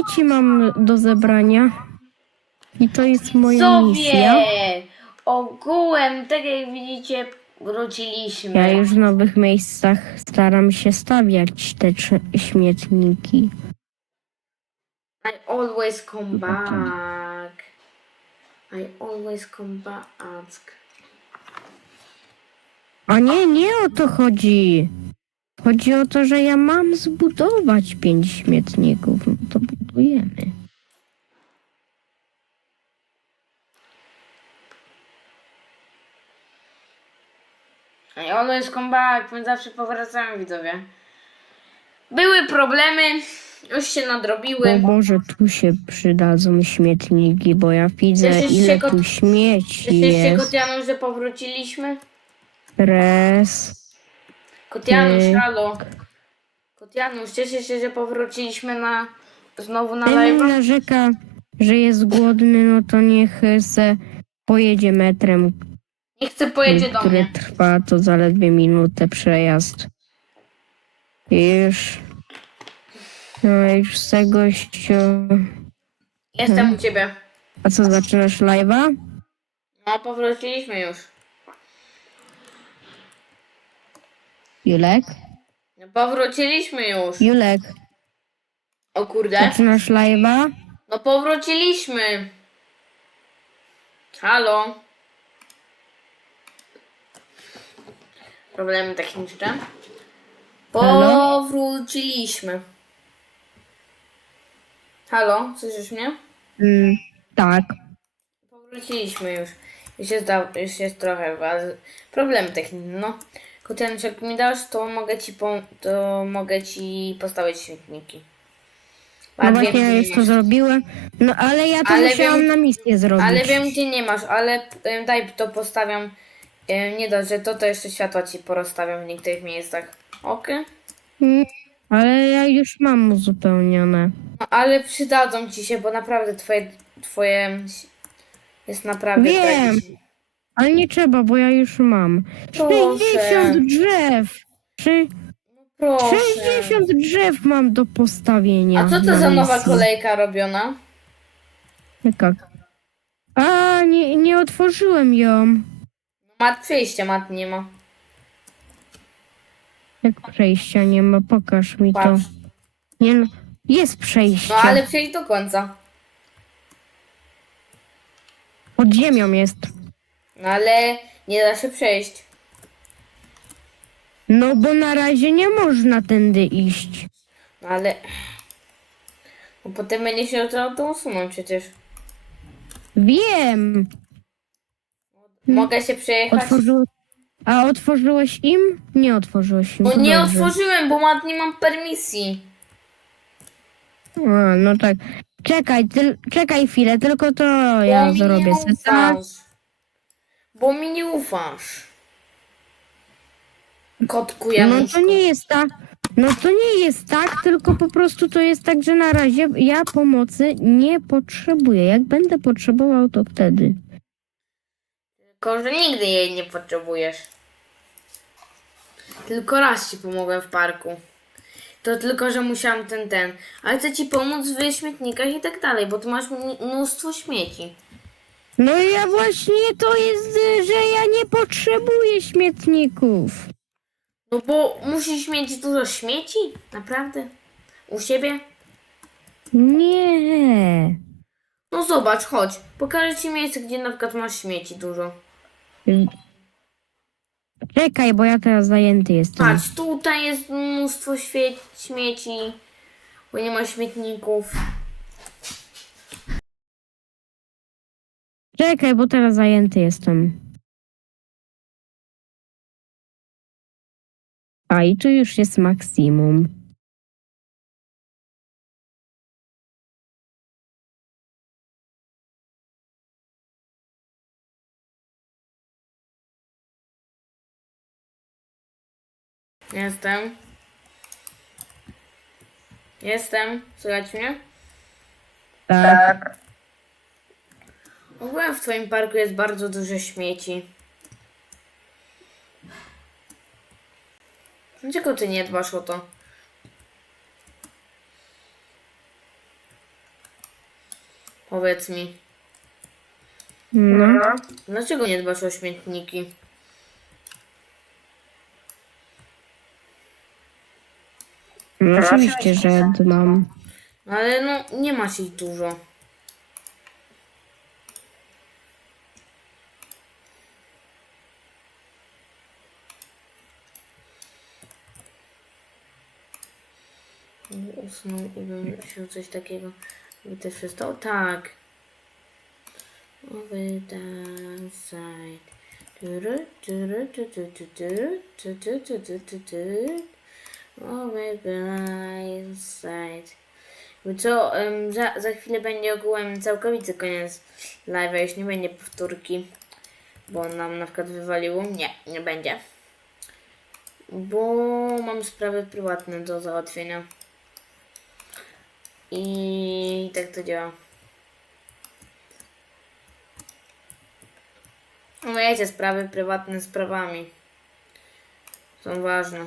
śmieci mam do zebrania. I to jest moja misja. Sobie! Ogółem, tak jak widzicie, wróciliśmy. Ja już w nowych miejscach staram się stawiać te trze- śmietniki. I always come back. I always come back. A nie, nie o to chodzi. Chodzi o to, że ja mam zbudować pięć śmietników. No to budujemy. I always come back. My zawsze powracamy, widzowie. Były problemy, już się Bo nadrobiły. może tu się przydadzą śmietniki, bo ja widzę Cieszysz się, ile kot- tu śmieci Cieszysz się, jest. Kotianusz, że powróciliśmy? Res. Kotianusz, Ty. halo. Kotianusz, cieszę się, że powróciliśmy na znowu na live. narzeka, że jest głodny, no to niech se pojedzie metrem, Nie chcę pojedzie do mnie. trwa to zaledwie minutę przejazd. I już. No już z tego. Jestem u ciebie. A co, zaczynasz live'a? No, powróciliśmy już. Julek? No, powróciliśmy już. Julek, O kurde. zaczynasz live'a? No powróciliśmy. Halo. Problemy techniczne. Halo? Powróciliśmy. Halo, słyszysz mnie? Mm, tak. Powróciliśmy już. Już jest, da- już jest trochę, ale problemy techniczne, no. Kotianusz, jak mi dasz, to mogę ci, pom- to mogę ci postawić śmietniki. No A właśnie ja już to masz. zrobiłem. No ale ja to Ale musiałam wiem- na misję zrobić. Ale wiem, gdzie nie masz, ale em, daj, to postawiam. em, Nie dość, że to, to jeszcze światła ci porozstawiam w niektórych miejscach. Okej? Mm, Ale ja już mam uzupełnione. No, ale przydadzą ci się, bo naprawdę twoje, twoje jest naprawdę Wiem. tragiczne. Ale nie trzeba, bo ja już mam. Proszę. 60 drzew! Trzy- Proszę. 60 drzew mam do postawienia. A co to za nowa kolejka robiona? Jaka? A, nie, nie otworzyłem ją. Mat przejścia, mat nie ma. Jak przejścia nie ma, pokaż mi to. Patrz. Nie, no, jest przejście. No ale przejdź do końca. Pod ziemią jest. No ale nie da się przejść. No bo na razie nie można tędy iść. No ale... No potem będzie się to, to usunąć przecież. Wiem. Mogę się przejechać? Otworzył... A otworzyłeś im? Nie otworzyłeś im. No to nie dobrze. otworzyłem, bo mat nie mam permisji. A, no tak. Czekaj, ty, czekaj chwilę, tylko to Bo ja mi zrobię seta. ufasz. Bo mi nie ufasz. Kotku No to nie jest tak. No to nie jest tak, tylko po prostu to jest tak, że na razie ja pomocy nie potrzebuję. Jak będę potrzebował, to wtedy. Tylko, że nigdy jej nie potrzebujesz. Tylko raz ci pomogłem w parku. To tylko, że musiałam ten, ten. Ale chcę ci pomóc w śmietnikach i tak dalej, bo tu masz mnóstwo śmieci. No ja właśnie to jest, że ja nie potrzebuję śmietników. No bo musisz mieć dużo śmieci? Naprawdę? U siebie? Nie. No zobacz, chodź. Pokażę ci miejsce, gdzie na przykład masz śmieci dużo. Czekaj, bo ja teraz zajęty jestem. Patrz, tutaj jest mnóstwo świe- śmieci, bo nie ma śmietników. Czekaj, bo teraz zajęty jestem. A i tu już jest maksimum. Jestem. Jestem. Słychać mnie? Tak. Ogólnie w twoim parku jest bardzo dużo śmieci. Dlaczego ty nie dbasz o to? Powiedz mi. No. Dlaczego nie dbasz o śmietniki? no oczywiście, że mam. Ale no, nie masz ich dużo. snu i bym się coś takiego by też się stało. Tak. Over the side. Over the side. Co um, za, za chwilę będzie ogółem całkowicie, koniec live'a, już nie będzie powtórki, bo nam na przykład wywaliło. Nie, nie będzie. Bo mam sprawy prywatne do załatwienia. I tak to działa. Wiecie, sprawy prywatne sprawami. Są ważne.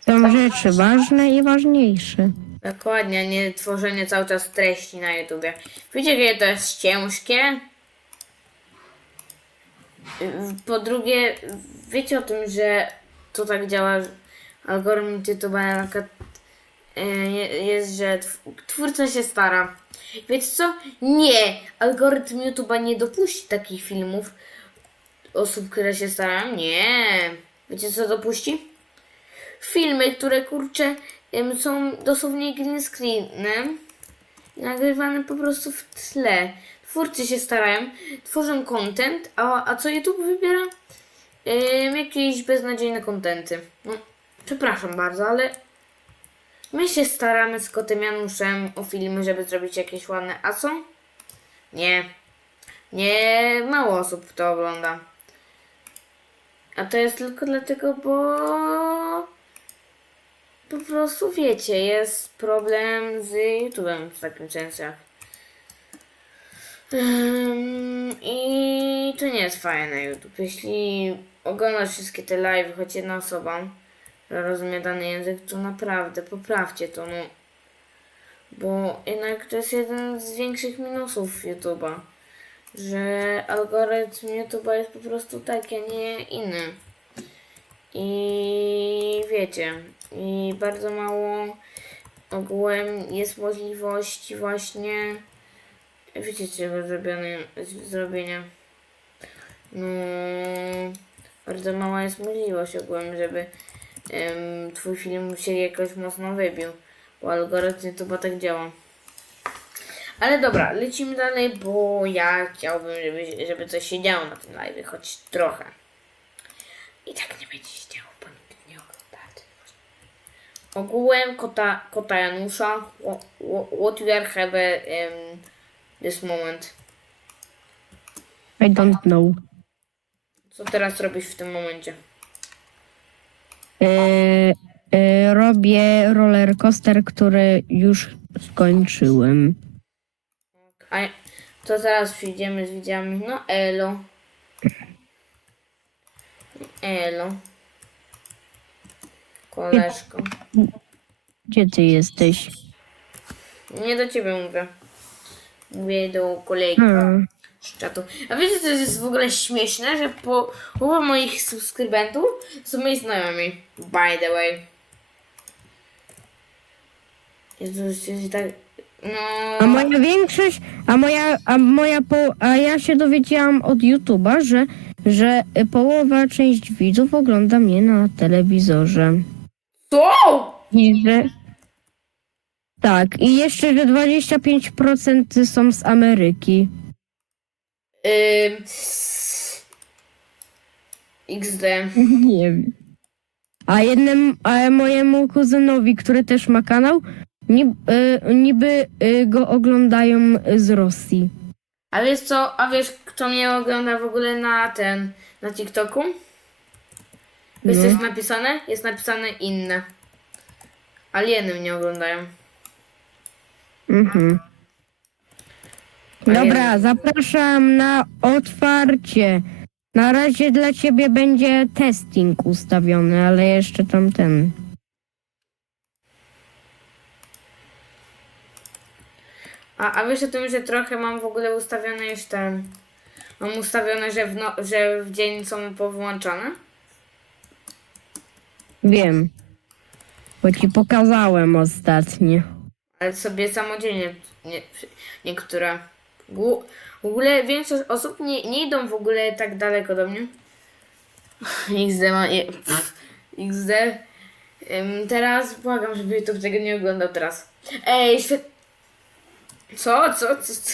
Są rzeczy ważne i ważniejsze. Dokładnie, a nie tworzenie cały czas treści na YouTubie. Wiecie, jakie to jest ciężkie? Po drugie, wiecie o tym, że to tak działa, algorytm YouTube'a na przykład jest, że tw- twórca się stara. Wiecie co? Nie! Algorytm YouTube'a nie dopuści takich filmów osób, które się starają. Nie! Wiecie co dopuści? filmy, które kurczę są dosłownie green screenem nagrywane po prostu w tle. Twórcy się starają, tworzą content, a, a co YouTube wybiera? Em, jakieś beznadziejne contenty. No, przepraszam bardzo, ale my się staramy z kotem Januszem o filmy, żeby zrobić jakieś ładne, a co? Nie. Nie, mało osób to ogląda. A to jest tylko dlatego, bo po prostu wiecie, jest problem z YouTube'em w takim sensie. Ym, I to nie jest fajne YouTube. Jeśli oglądasz wszystkie te live, choć jedna osoba, która rozumie dany język, to naprawdę poprawcie to, no. Bo jednak to jest jeden z większych minusów YouTube'a, że algorytm YouTube'a jest po prostu taki, a nie inny. I wiecie, i bardzo mało ogółem jest możliwości właśnie, wiecie czego zrobione, zrobienia. No, bardzo mała jest możliwość ogółem, żeby twój film się jakoś mocno wybił, bo algorytm chyba tak działa. Ale dobra, lecimy dalej, bo ja chciałbym, żeby, żeby coś się działo na tym live, choć trochę. I tak nie będzie się działo, bo nikt nie ogląda. Ogółem kota, kota Janusza, what, what you are have um, this moment? I don't know. Co teraz robisz w tym momencie? E, e, robię roller coaster, który już skończyłem. A to zaraz przyjdziemy z widzami. No elo. Elo. Koleżko. Gdzie ty jesteś? Nie do ciebie mówię. Mówię do kolegi. Hmm. Z czatu. A wiecie, co jest w ogóle śmieszne, że po połowa moich subskrybentów są moi znajomi. By the way. Jezus, jest tak... A No... moja większość, a moja, a moja po, a ja się dowiedziałam od YouTube'a, że, że połowa część widzów ogląda mnie na telewizorze. Co? I że tak, i jeszcze, że 25% są z Ameryki. Ym... XD. Nie wiem. A jednym, a mojemu kuzynowi, który też ma kanał, niby, niby y, go oglądają z Rosji. A wiesz co, a wiesz kto mnie ogląda w ogóle na ten, na TikToku? Wiesz co No. jest napisane? Jest napisane inne. Alieny mnie oglądają. Mhm. Dobra, zapraszam na otwarcie. Na razie dla ciebie będzie testing ustawiony, ale jeszcze tamten. A, a wiesz o tym, że trochę mam w ogóle ustawione już ten... Mam ustawione, że w, no, że w dzień są powyłączone? Wiem. Bo ci pokazałem ostatnio. Ale sobie samodzielnie nie, niektóre. W ogóle większość osób nie, nie idą w ogóle tak daleko do mnie. XD ma... Pff, XD. Ym, teraz błagam, żeby YouTube tego nie oglądał teraz. Ej, świet... Co? Co? Co? co?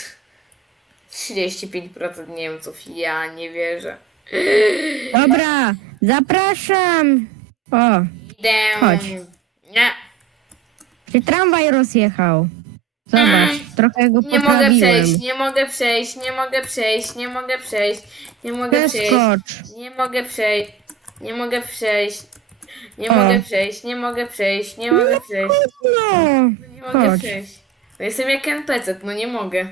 35% Niemców. Ja nie wierzę. Dobra, zapraszam. O, Idę. Chodź. Nie. się tramwaj rozjechał. Zobacz, trochę go Nie mogę przejść, nie mogę przejść, nie mogę przejść, nie mogę przejść, nie mogę przejść. Przeskocz. Nie mogę przejść. Nie mogę przejść. Nie O. mogę przejść, nie mogę przejść, nie mogę przejść. No, Nie mogę chodź. przejść. Bo jestem jak NPC, no nie mogę.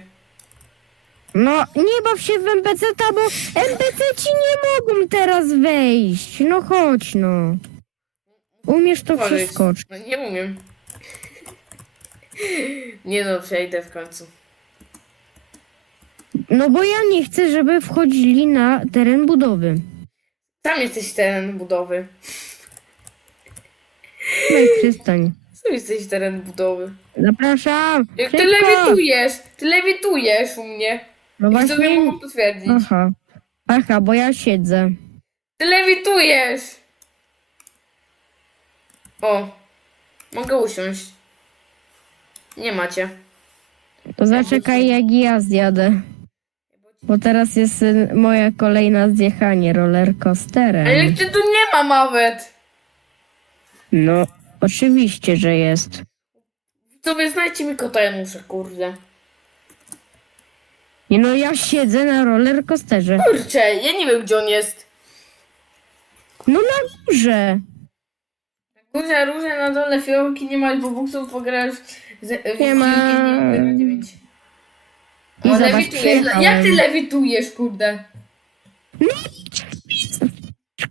no nie baw się w NPC, bo NPC ci nie mogą teraz wejść. No chodź, no. Umiesz to przeskoczyć. No nie umiem. Nie no, przejdę w końcu. No bo ja nie chcę, żeby wchodzili na teren budowy. Tam jesteś teren budowy. No i przystań. Sam jesteś teren budowy. Zapraszam. Jak ty Szybko. lewitujesz, ty lewitujesz u mnie. No I sobie właśnie. mogą potwierdzić. Aha. Aha, bo ja siedzę. Ty lewitujesz! O, mogę usiąść. Nie macie. To zaczekaj jak ja zjadę. Bo teraz jest y, moja kolejna zjechanie roller coasterem. Ale cię tu nie ma nawet! No, oczywiście, że jest. To wy znajdźcie mi kota Janusza, kurde. Nie no, ja siedzę na roller coasterze. Kurczę, ja nie wiem gdzie on jest. No na górze. Górze, róże na dole, fiołki nie ma, bo buksów pograsz z, Nie ma. I O, zobacz, lewitujesz. przyjechałem. Jak ty lewitujesz, kurde?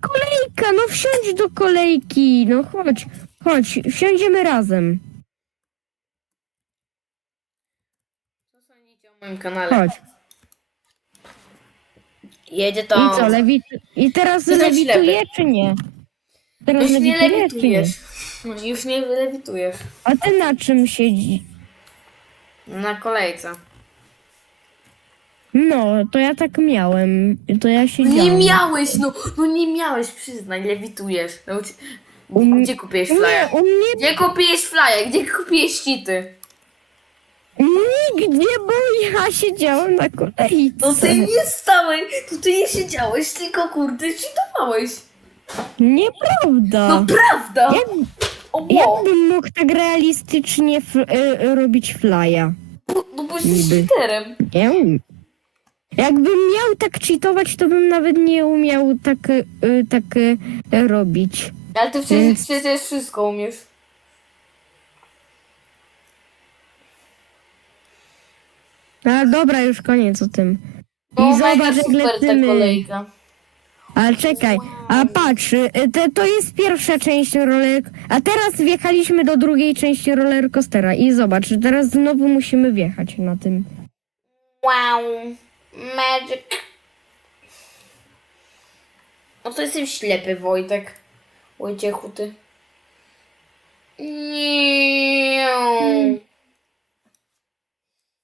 Kolejka, no wsiądź do kolejki. No chodź, chodź, wsiądziemy razem. Co sądzicie o moim kanale? Chodź. Jedzie to. I co, lewit... I teraz lewituje, czy nie? Teraz Już nie lewituje, czy nie? lewitujesz. No, Już nie lewitujesz. A ty na czym siedzi? Na kolejce. No, to ja tak miałem. To ja Nie siedziałem. miałeś, no, no nie miałeś, przyznaj, lewitujesz. No, gdzie, Um, gdzie kupiłeś Nie, flyer? u mnie Gdzie kupiłeś flyer? Gdzie kupiłeś ścity? nigdzie, bo ja siedziałem na kolejce. No ty nie stałeś, to ty nie siedziałeś, tylko kurde cheatowałeś. Nieprawda. No prawda! Jak, O, wow. jakbym mógł tak realistycznie f- y, robić flya? Bo- No bo jesteś Niby. cheaterem. Nie umiem. Jakbym miał tak cheatować, to bym nawet nie umiał tak, y, tak y, robić. Ale ty przecież, Więc- przecież wszystko umiesz. No dobra, już koniec o tym. I No zobacz, mega jak super ta lecimy. kolejka. Ale czekaj, a patrz, y, te, to jest pierwsza część roller... A teraz wjechaliśmy do drugiej części roller coastera i zobacz, teraz znowu musimy wjechać na tym. Wow. Magic. No to jestem ślepy, Wojtek. Wojciechu, ty. Nie.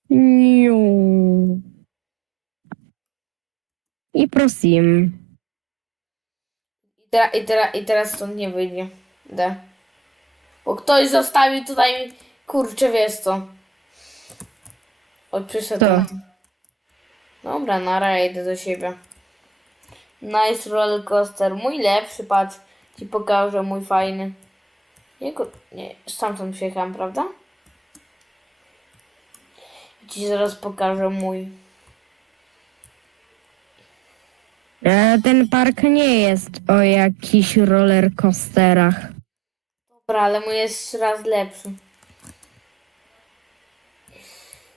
Niu. I prosim. I, tera, i, tera, I teraz stąd nie wyjdzie. D. Bo ktoś zostawił tutaj. Kurczę, wiesz co. O, przyszedł. To. Dobra, nara, idę do siebie. Nice roller coaster. Mój lepszy, patrz. Ci pokażę, mój fajny. Jego, nie, stamtąd przyjechałem, prawda? Ci zaraz pokażę mój. E, ten park nie jest o jakichś roller coasterach. Dobra, ale mój jest raz lepszy.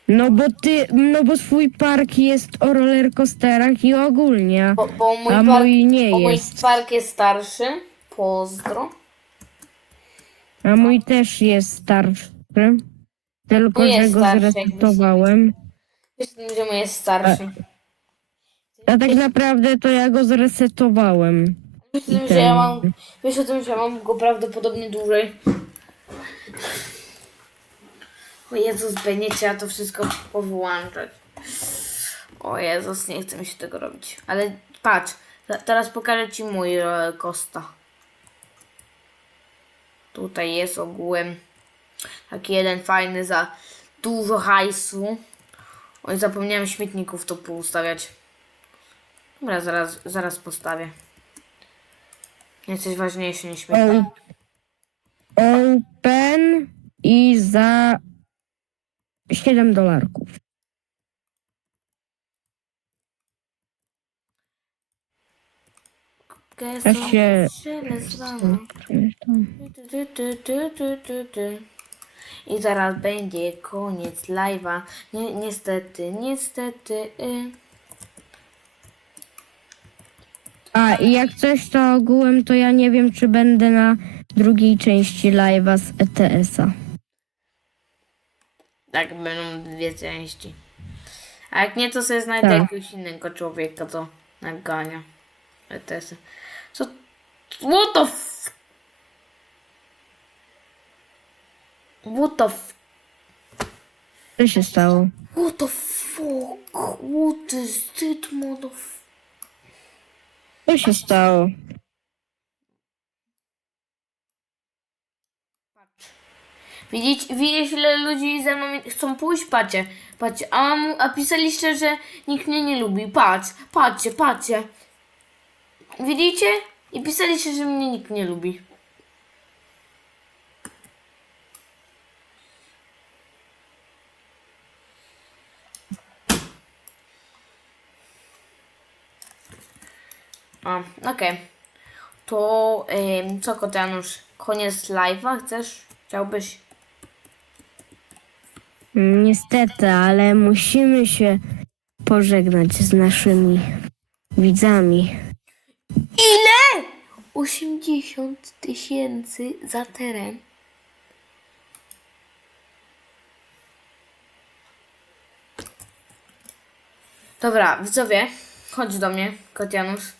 No bo ty, no bo swój park jest o roller coasterach i ogólnie. Bo, bo mój, A park, mój nie bo mój jest. park jest starszy. Pozdro. A mój też jest starszy. Tylko, Nie że jest go starszy, jakby zresetowałem. Myślę, że mój jest starszy. A tak naprawdę to ja go zresetowałem. Wiesz o tym, że ja mam, wiesz o tym, że ja mam go prawdopodobnie dłużej. O Jezus, będzie trzeba to wszystko powyłączać. O Jezus, nie chcę mi się tego robić. Ale patrz, te- teraz pokażę Ci mój roller coaster. Tutaj jest ogółem taki jeden fajny za dużo hajsu. Oj, zapomniałem śmietników to poustawiać. Dobra, zaraz, zaraz postawię. Jesteś ważniejszy niż. O- Open i za 7 dolarków. Ja się- I zaraz będzie koniec live'a. Ni niestety, niestety. Y. A i jak coś to ogółem, to ja nie wiem, czy będę na drugiej części live'a z ETS-a. Tak, będą dwie części. A jak nie, to sobie znajdę Tak. jakiegoś innego człowieka, to nagania. ETS. Co? What the f... What the f... Co się stało? What the fuck? What is it, motherfucker? Co się stało? Widzisz, widzisz ile ludzi ze mną chcą pójść? Patrzcie, patrzcie, a, a pisaliście, że nikt mnie nie lubi. Patrz, patrzcie, patrzcie. Widzicie? I pisaliście, że mnie nikt nie lubi. A, okej. To em, co, Kotianusz? Koniec live'a? Chcesz? Chciałbyś? Niestety, ale musimy się pożegnać z naszymi widzami. Ile? 80 tysięcy za teren. Dobra, widzowie, chodź do mnie, Kotianusz.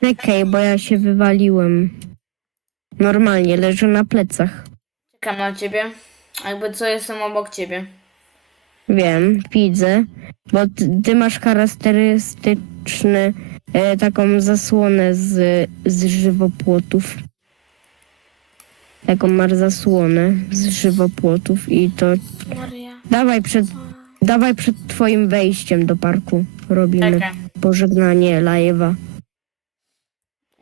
Czekaj, bo ja się wywaliłem. Normalnie, leżę na plecach. Czekam na ciebie. Jakby co, jestem obok ciebie. Wiem, widzę, bo ty, ty masz charakterystyczny e, taką zasłonę z, z żywopłotów. Taką masz zasłonę z żywopłotów i to Maria. dawaj przed, dawaj przed twoim wejściem do parku robimy Czekaj. pożegnanie live'a.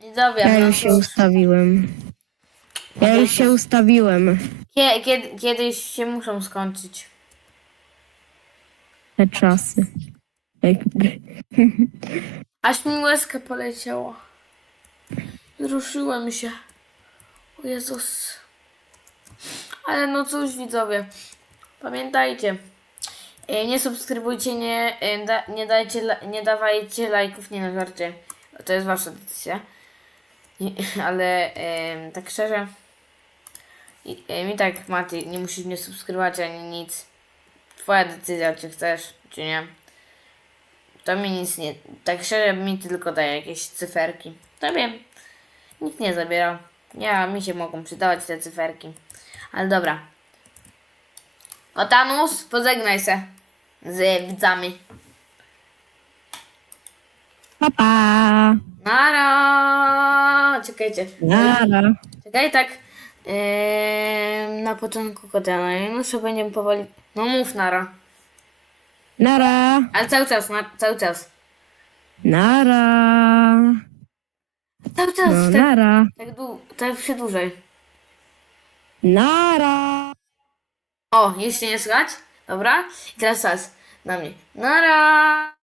Widzowie, Ja no już się ustawiłem. Ja już się ustawiłem. Kie- kiedy, kiedyś się muszą skończyć. Te czasy. Jakby. Aż mi łezka poleciała. Wzruszyłem się. O Jezus. Ale no cóż widzowie. Pamiętajcie. e, Nie subskrybujcie, nie, e, da, nie, dajcie, la- nie dawajcie lajków, nie na żarcie. To jest wasza decyzja. Ale tak szczerze. E, mi tak Mati, nie musisz mnie subskrybować ani nic. Twoja decyzja, czy chcesz, czy nie. To mi nic nie. Tak szczerze mi tylko daje jakieś cyferki. To wiem. Nikt nie zabiera. Ja, mi się mogą przydawać te cyferki. Ale dobra. Otanus, pożegnaj się z widzami. Pa, pa. Nara! Czekajcie. Nara. Czekaj, tak. Em, na początku kotana. No sobie będziemy powoli. No mów nara. Nara. Ale cały czas, na, cały czas. Nara. Cały czas. No, tak, nara. tak, dłu- tak się dłużej. Nara. O, jeszcze nie słychać? Dobra. I teraz czas na mnie. Nara!